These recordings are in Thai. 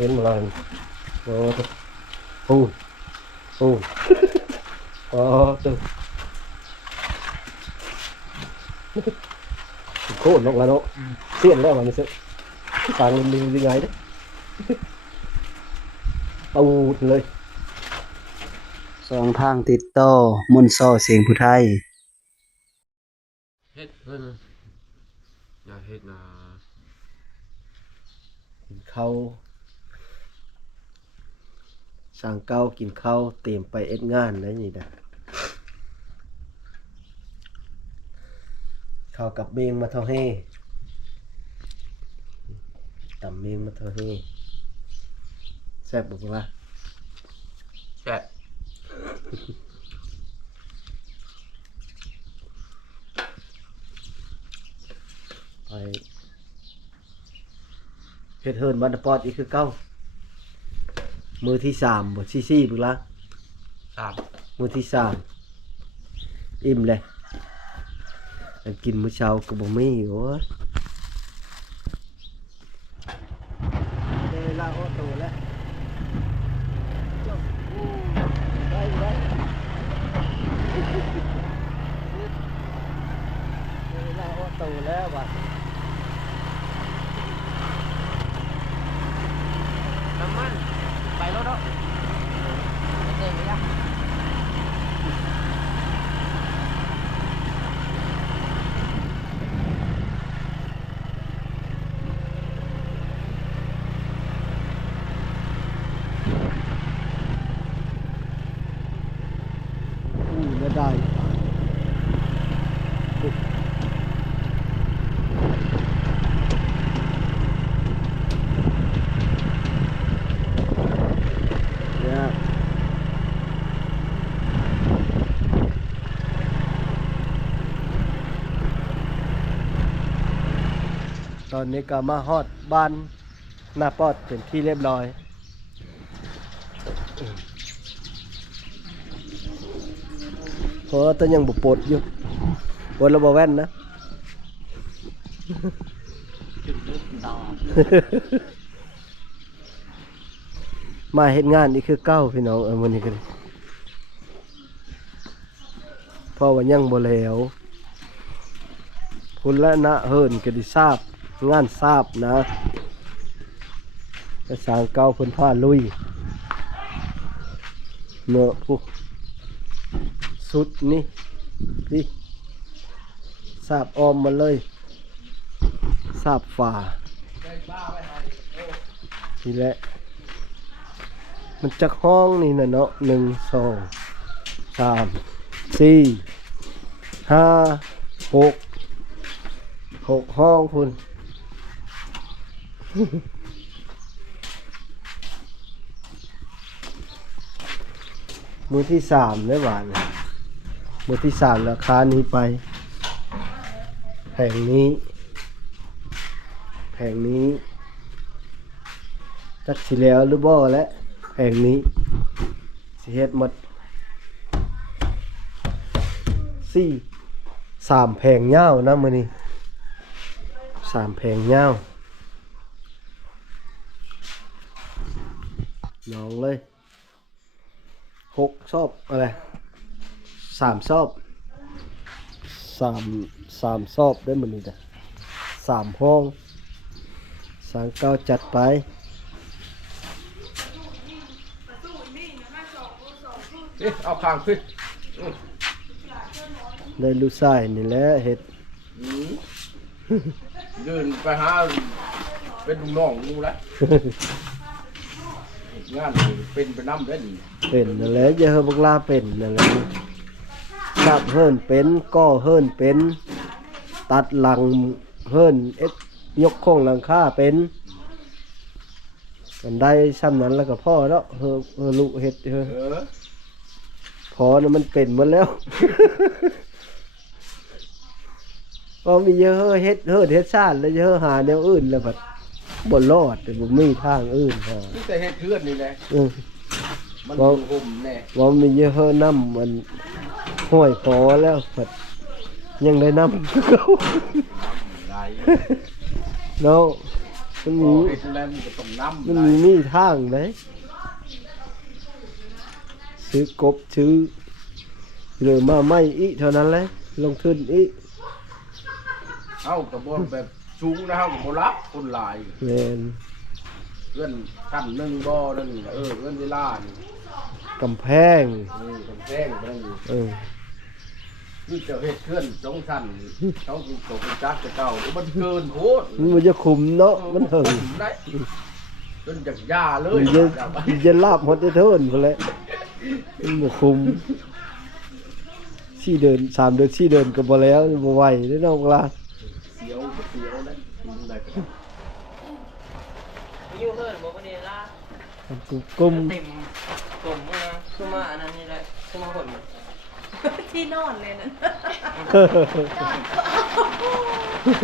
เห็นหมดเลยโอ้โหโอ้โอ้ตึ๊ดโคตรลงแล้วเนาะเสี้ยนแล้วมันจะต่างมันยังไงđấyเอาเลยสองทางติดต่อมนต์ซ้อเสียงผู้ไทยเฮ็ดเพิ่นอยากเฮ็ดนะกินข้าวสั่งเก้ากินข้าวเตรียมไปเอ็ดงานได้นี่นะข้าวกับเบงมาเท่าให้ตำเบงมาเท่าให้แซ่บบอกว่า แซ่บ ไปเฮ็ดเฮิร์นบันดปอดอีกคือเก้ามือที่สามบทซี่บุละ 3มือที่สามอิ่มเลยอันกินมื้อเช้าก็บ่มีโอ้ยได้เวลาโอโตแล้วได้ได้เวลาโอโตแล้วว่ะ น้ำมันไปแล้วเนาะเต็มแล้วไม่ได้เนี่ยตอนนี้ก็มาฮอดบ้านหน้าปอดเป็นที่เรียบร้อยเพราะตอนยังบุปดอยู่บนระบบแว่นนะ จุดลึกต่อ มาเฮ็ดงานนี่คือเก้าพี่น้องวันนี้ก็เลยเพราะว่ายังบ่แล้วพุ่นละนะเฮิรนก็ได้ทราบงานทราบนะไปสร้างเก้าเพิ่นพาลุยเนาะผู้สุดนี่ดิทราบออมมาเลยทราบฝ่านี่แหละมันจากห้องนี่นะเนาะ1 2 3 4 5 6ห้องคุณ มือที่3ได้หวานมือที่3ราคานี้ไปแผงนี้จักสิแล้วหรือบ่แล้วแผงนี้สิเฮ็ดหมด3แผงยาวนะมื้อนี้3แผงยาวน้องเลย6 ซอบอะไร3 ซอบ3 ซอบได้มื้อนี้จ้ะ3 ห้องสั่งเก้าจัดไปเอาข้างขึ้น ได้ลูกชายนี่แหละเฮ็ด เดินไปหาเป็นลูกน้องดูแลงานเป็นไปน้ำได้ดี เป็นนั่นแหละอย่าเฮาบักลาเป็นนั่นแหละจับเฮิรนเป็นก่อเฮิรนเป็นตัดหลังเฮิรนยกโครงหลังคาเป็นกันได้ซ้ำนั้นแล้วก็พ่อแล้วเฮอลูกเฮ็ดเฮอพอนะมันเป็นหมดแล้ว พอมีเยอะเฮ็ดชาติแล้วเยอะหาแนวอื่นแล้วบัดบ่รอดแต่บ่มีทางอื่นพอ นี่แต่เฮ็ดเพื่อนนี่แหละ มันห่มแน่ ว่ามีเยอะน้ำมันห้อยพอแล้วบัดยังได้น้ำเขา ได้ เนาะไป มัน โอ้ มี เฮ็ดแล้วมันก็ต้องน้ำ มัน หลาย มีทางเลยซื้อกบซื้อหรือมาไม่อีเท่านั้นเลยลงทุนอี เฮาก็บ่แบบสูงนะเฮาก็บ่รับคนหลาย แม่น เพื่อนชั้นหนึ่งบ่นั่นเพื่อนเวลานี่ กำแพง กำแพงนั่น เออ คือจะเฮ็ดเพื่อนสองชั้นเขาสิตกจักจะเก่ามันเกินโพด มันจะคุมเนาะมันเหิง ได้จนจากยาเลย มันจะลาบหมดได้เทินพุ่นแหละมันบ่คุม4 เดือน3 เดือน4 เดือนก็บ่แล้วบ่ไหวเด้อน้องลา เสียวได้ได้ก็ อยู่เฮิร์นบอกว่าเดล่า กุม เต็มกลมมาคือมาอันนั้นนี่แหละคือมาผล ที่นอนเลยนะ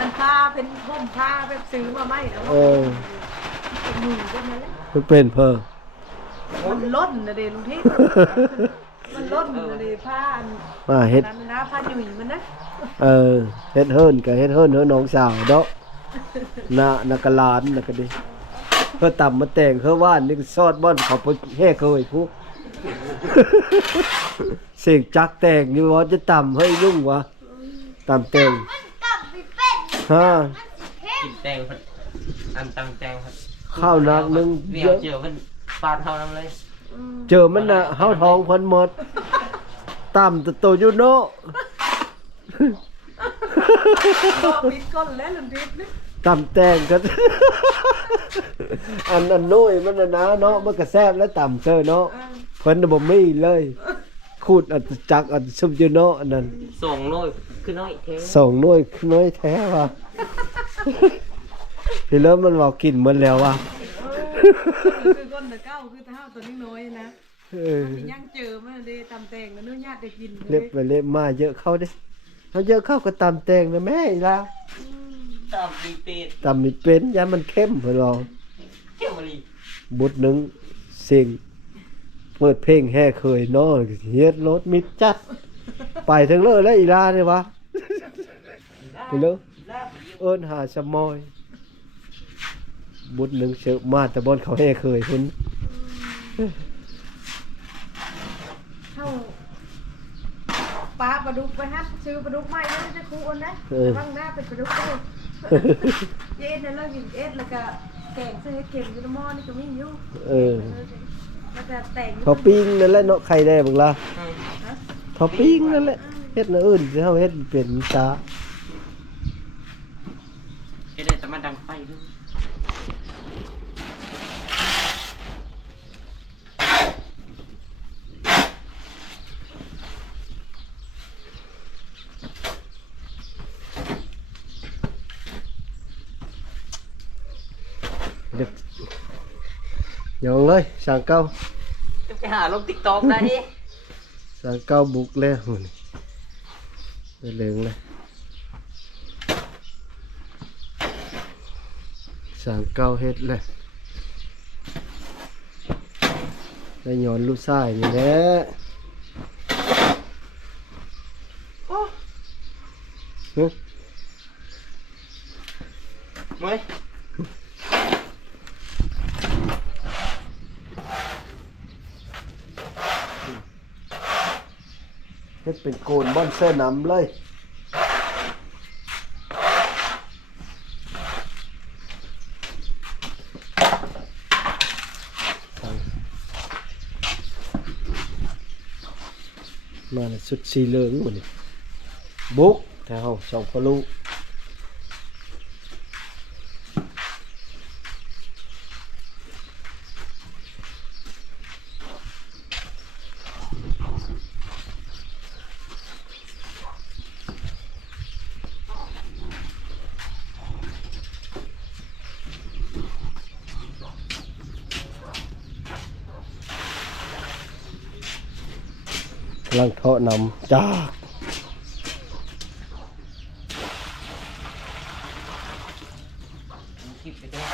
อันผ้าเป็นห่มผ้าแบบซื้อมาไม่นะ เออ เป็นหมื่นก็นั่นแหละ มันเป็นเพ้อ มันล้นนะเดลุงที่มันล้นนะเดผ้าอัน มาเฮ็ด นั้นนะผ้าหนุ่ยมันนะ เออเฮ็ดเฮิรนก็เฮ็ดเฮิรนเฮอน้องสาวเนาะนักกะลานน่ะก็ดิเฮอต่ำมาแต่งเฮอว่านนี่ซอดบ่อนเขาไปแห่เคยผู้ เสียงจักแต่งนี่ว่าจะต่ำเฮ้ยลุงวะต่ำแต่งฮะ กินแตงครับอันตังแตงครับ ข้าวนักนึง เวี เย ยว อะ เจียวมันปาดเท่านั้นเลย เจอมันน่ะเฮาทองเพิ่นหมดต่ำโตอยู่เนาะ ก็ปิดก้นแล้วลุงทิพย์นี่ ต่ำแต่งกัน อันน้อยมันน่ะนะเนาะมันก็แซ่บและต่ำเซอเนาะเพิ่นน่ะบ่มีเลยขูดอันจักอันซุบอยู่เนาะอันนั้น ส่งน้อยคือน้อยเท สองหน่วยน้อยแท้ว่ะ พี่เริ่มมันบอกกินหมดแล้วว่ะ คือก้นแต่เก้าคือเท้าตัวนี้น้อยนะ เออ ยังเจอมันเดตำแตงนะเนื้อญาติได้กิน เล็บไปเล็บมาเยอะเข้าเด้เขาเยอะเข้าก็ตำแตงนะแม่อีล่ะ ตามมีเป็ด ตำมีเป็นยามันเข้มเพิ่นว่า เขี้ยวมะลิ บุดหนึงเสียงเปิดเพลงแห่เคยเนาะเฮ็ดรถมิดจัด ไปถึงเลยแล้วอีล่าเนี่ยวะ ไปเลยเอิ้นหาสมอย บุดหนึงเสิร์ฟมาแต่บอนเขาแห่เคยพุ่น เท่าปลาปลาดุกไปฮัทซื้อปลาดุกใหม่นะจะคูอันนะบ้างหน้าเป็นปลาดุกเลยเอ็ดเนี่ยเรากินเอ็ดแล้วก็แกงซื้อเค็มยูนมอนี่ก็มีอยู่ เออ แล้วก็แต่ง เขาปิ้งนั่นแหละเนาะไข่ได้บักล่ะเขาปิ้งนั่นแหละเฮ็ดแนวอื่นสิเฮาเฮ็ดเป็นตา จะได้แต่มาดังไฟด้วย เด็กยองเลยสางเก้า จะไปหาลงติ๊กต็อกได้ สางเก้าบุกแล้วหุ่นไปเหลืองเลยสางเก้าเฮ็ดเลยได้ย้อนลูกชายนี่แหละหึ เมื่อย เฮ็ดเป็นโกนบ่อนเสื้อน้ำเลยมาแล้วสุดสีเหลืองหมดนี่บุกแถวสองพอลูกกำลังเทาะนำจาก คลิปไปด้วย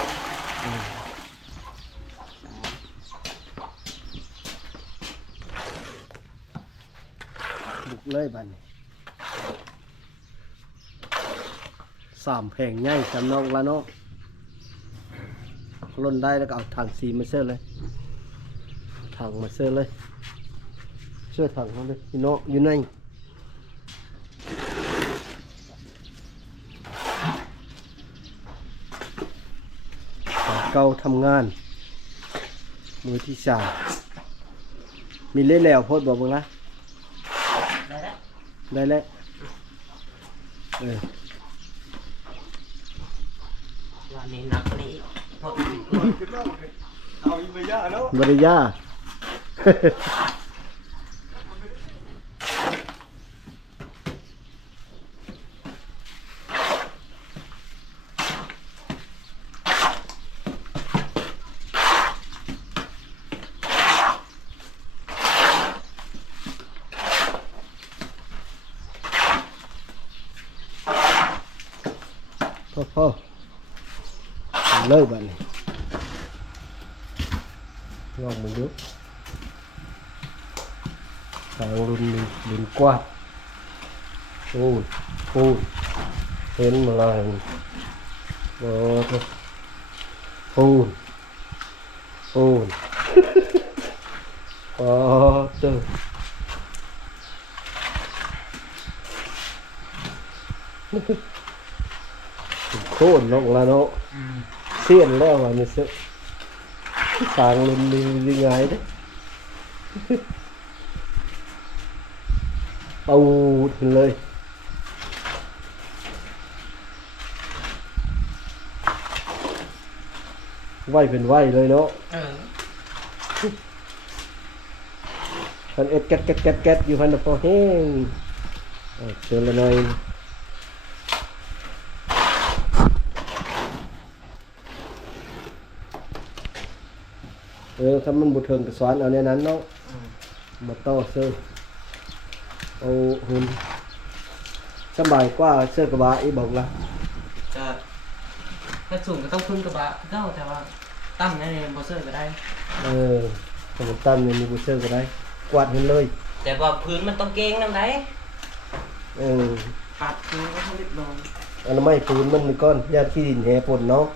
บุกเลยบัดนสามแผงใหญ่สำนองละเนาะ ล้นได้แล้วก็เอาถังสีมาเสื้อเลยถังมาเสื้อเลยเสื้อถังเขาเลยพี่น้องอยู่ในเก่าทำงานมือที่สามมีเล่นแล้วโพดบอกมึงละได้แล้ววันนี้นักนี้พอ เอาอีกไม่ยากเนาะ บริยา พ่อเลยบ้านนี้ลองมึงดูทางรุนกว้างโอ้เห็นมาเลยโอ้โอ้โเจอโค่นลงแล้วเนาะเสี้ยนแล้วอ่ะนี่สิสางลุนยังไงเด้ปูถึงเลยไหวเป็นไหวเลยเนาะพันเอ็ดแก๊ดอยู่พันพอแห้งเจอแล้วหน่อยถ้ามันบุเทิงกับสวนเอาในนั้นเนาะมาต่อเสื้อเอาหุ่นสบายกว่าเสื้อกระบะอีบอกละ จะถ้าสูงก็ต้องขึ้นกระบะเก้าแต่ว่าตั้มในบอสเซอร์ก็ได้ สมมติตั้มเนี่ยมีบุเสื้อก็ได้กวาดเห็นเลย แต่ว่าพื้นมันต้องเก่งน้ำไหน ปัดพื้นก็ต้องเรียบร้อย อันนั้นไม่ปูนมันมีก้อนญาติที่ดินแห่ปนเนาะ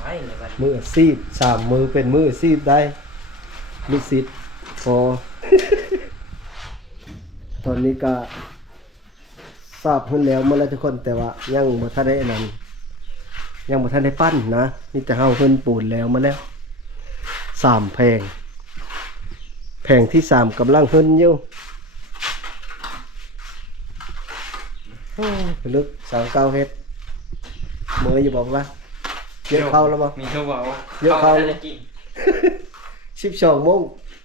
ไว้เลยบัด มือซีบ3 มือเป็นมือซีบได้ลูกศิษย์พอ ตอนนี้ก็ทราบขึ้นแล้วเมื่อไรทุกคนแต่ว่ายังบ่ทันได้นั้นยังบ่ทันได้ปั้นนะนี่จะเฮาขึ้นปูนแล้วมาแล้ว3 แผงที่3กำลังขึ้นอยู่ลึก39เฮ็ดมืออยู่บอกว่าเยอะเข้าแล้วบ่ มีเท่าว่า เยอะเข้า แล้วกิน 12 โมง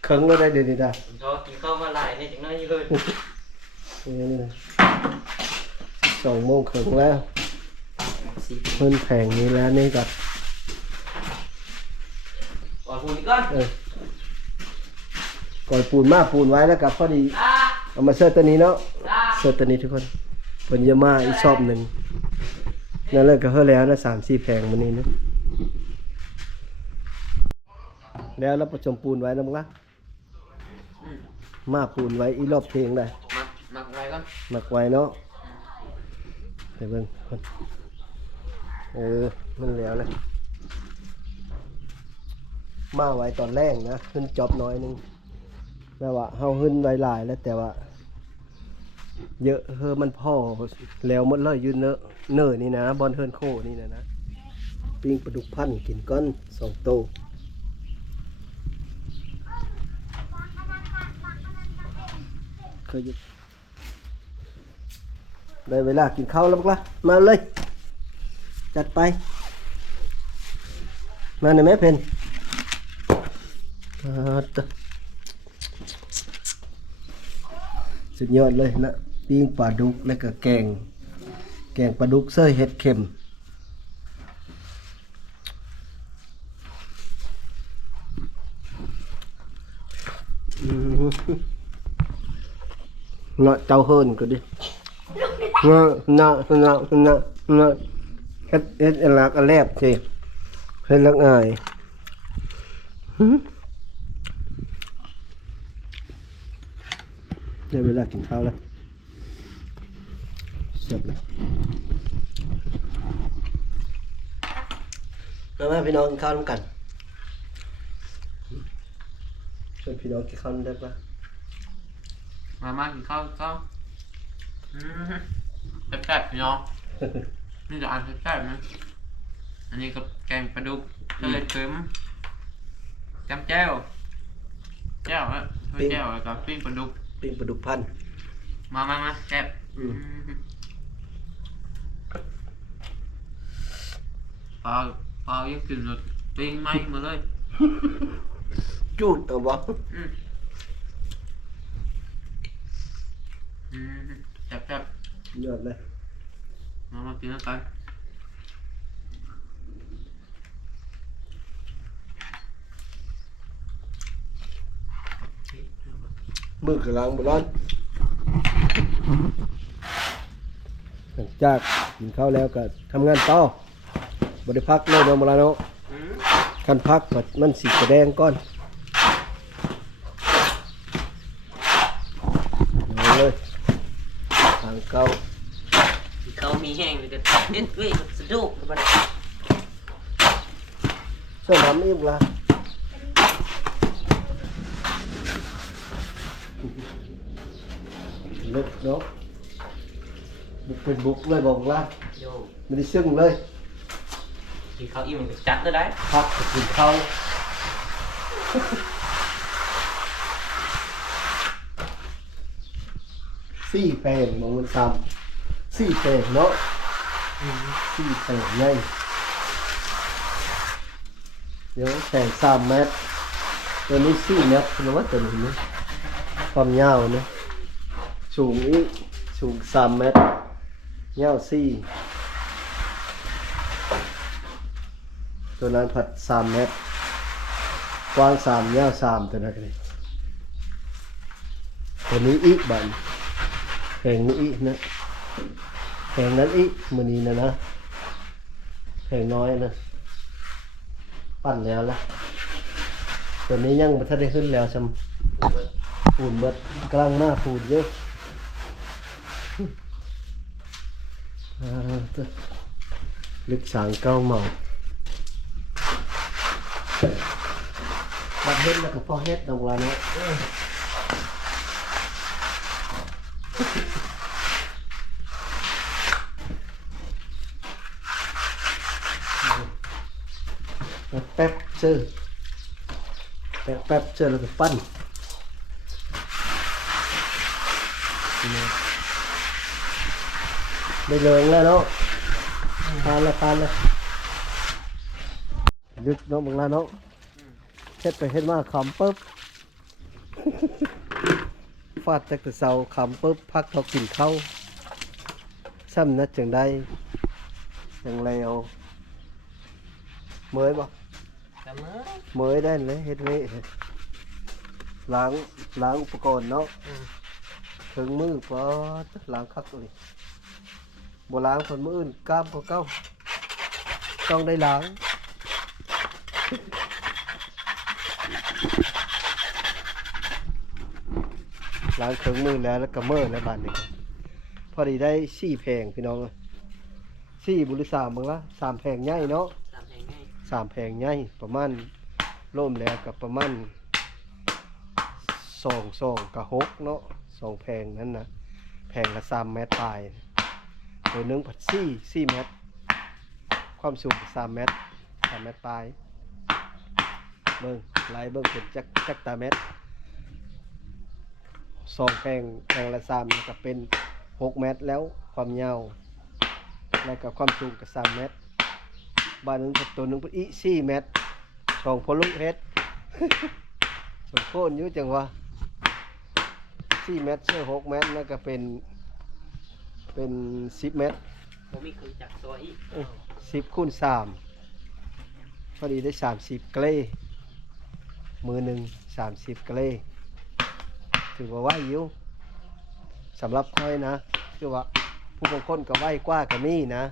ครึ่งแล้วได้เดี๋ยวนี้ได้ ชอบกินข้าวมาหลายเนี่ยจังน้อยเลย 12 โมงครึ่งแล้วเพิ่นแผงนี้แล้วนี่กับ ก่อนพูดก่อน ก่อยปูนมาปูนไว้แล้วกับพอดีเอามาเสิร์ฟตัวนี้เนาะเสิร์ฟตัวนี้ทุกคนเพิ่นเยอะมากอีกชอบหนึ่งนั่นเลยก็เฮาแล้วนะ3-4 แผงมื้อนี้นะแล้วเราประจมปูนไว้แล้วมั้งล่ะมาปูนไว้อีรอบเพลงได้ หมักไว้ก่อน หมักไว้เนาะไปเบิ่งคนมันแล้วเลยมาไว้ตอนแรกนะขึ้นจอบน้อยนึงแม่ว่าเฮาขึ้นไว้หลายแล้วแต่ว่าเยอะมันพ่อแล้วหมดเลยยืนเนอนี่นะบอลเฮิร์นโคนี่นะปิ้งปลาดุกพันกินก้อน2 โตเคยได้เวลากินข้าวแล้วมั้งล่ะมาเลยจัดไปมาในแม่เพนสุดยอดเลยนะปิ้งปลาดุกแล้วก็แกงปลาดุกเส้ยเห็ดเข็มเนาะเจ้าเฮิร์นก็ดิเนาะเฮ็ดลักแลบสิเฮ็ดลักง่ายได้เวลากินข้าวแล้ว จบแล้วมาพี่น้องกินข้าวร่วมกันชวนพี่น้องกินข้าวได้ปะ มากินข้าวแซ่บๆพี่น้องนี่จะอ่านแซ่บๆนะอันนี้กับแกงปลาดุกทะเลเค็มจำแจ่วอะแจ่วแล้วก็ปิ้งปลาดุก ปิ้งปลาดุกพัน มาแซ่บเปล่ายังกินรสปิ้งไหมมาเลย จูดเอาบ่ แซ่บ ยอดเลย มากินแล้วกัน มือกำลังบ่ร้อนหลังจากกินข้าวแล้วก็ทำงานต่อบ่ได้พักเลยเนาะมื้อละเนาะคันพักก็มันสิแสดงก่อนเอาเลยทางเก่า เขามีแห้งเลยก็เด็ดด้วยสะดุกบัด ส่วนทำอีกล่ะลึกเนาะบุกเป็นบุกเลยบอกว่า โย ไม่ได้ซึ่งเลย กินข้าวอิ่มมันก็จัดเลยได้ พักก็กินข้าวสี่แปลงมองมันซ้ำสี่แปลงเนาะสี่แปลงไงเดี๋ยวแปลง3 เมตรตัวนี้4 เมตรคุณว่าตัวนี้นะความยาวนะสูงอีกสูง3 เมตรยาว4ตัวนั้นผัด3 เมตรกว้าง3ยาว3ตัวนั้นเลยตัวนี้อีกบันแข่งนี้อีกนะแข่งนั้นอีกมือนี้นะแข่งน้อยนะปั่นแล้วละตัวนี้ยังไม่ทันได้ขึ้นแล้วซ้ำปูนเบิดกลางหน้าปูนเยอะลึกสางเก้าเมาบัดเฮ็ดแล้วก็พอเฮ็ดดอกว่าเนาะแป๊บเจอแป๊บเจอแล้วก็ปั้นได้เลยแล้วเนาะทานละยึดเนาะบางละเนาะเฮ็ดไปเฮ็ดมาคำปึ๊บ ฟาดจากแต่เสาคำปึ๊บพักเขากินข้าวซ้ำนัดจังได้จังแล้วเมื่อยบ่ แต่เมื่อ เมื่อยได้เลยเฮ็ดเวะล้างอุปกรณ์เนาะถึงมือพอล้างคักเลยบ่ล้างคนมืออื่นกล้ามก็เก้าต้องได้ล้างล้างถึงมือแล้วก็เมื่อแล้วบานนี้พอดีได้4 แผงพี่น้อง4บุหรือ3มึงละ3 แผงใหญ่เนาะ 3 แผงใหญ่ประมาณร่มแล้วกับประมาณ2กับ6เนาะ2 แผงนั้นนะแผงละ3 เมตรปลายตัวนึงผัด4 เมตรความสูง3 เมตร3 เมตรปลายเบิ่งไล่เบิ่งเป็นจักตาเมตร2 แผงละ3แล้วก็เป็น6 เมตรแล้วความยาวแล้วก็ความสูงก็3 เมตรบ้านนึงตัวนึงเป็นอี4 เมตร2พลุเฮ็ด สมโคนอยู่จังว่า4 เมตร6 เมตรแล้วก็เป็น10 เมตร ผมมีเครื่องจักรตัวอีก 10 คูณ 3พอดีได้30 เกลมือหนึ่ง30 เกลถือว่าไหวอยู่สำหรับค่อยนะคือว่าผู้บางคนก็ไหวกว่ากับนี่นะ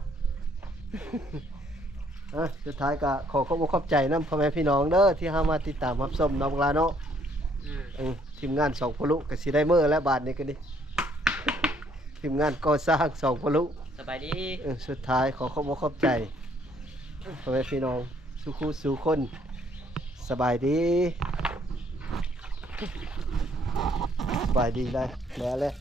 สุดท้ายก็ขอขอบใจน้ำพ่อแม่พี่น้องเด้อที่เข้ามาติดตามรับชมน้องลาเนาะทีมงาน2 พลุก็สิได้เมื่อและบาทนี้ก็ดิ ทีมงานก่อสร้างสองพลุ สบายดี สุดท้ายขอขอบคุณขอบใจพ่อแม่พี่น้องสุขุสู่คนสบายดีสบายดีได้แล้วแหละ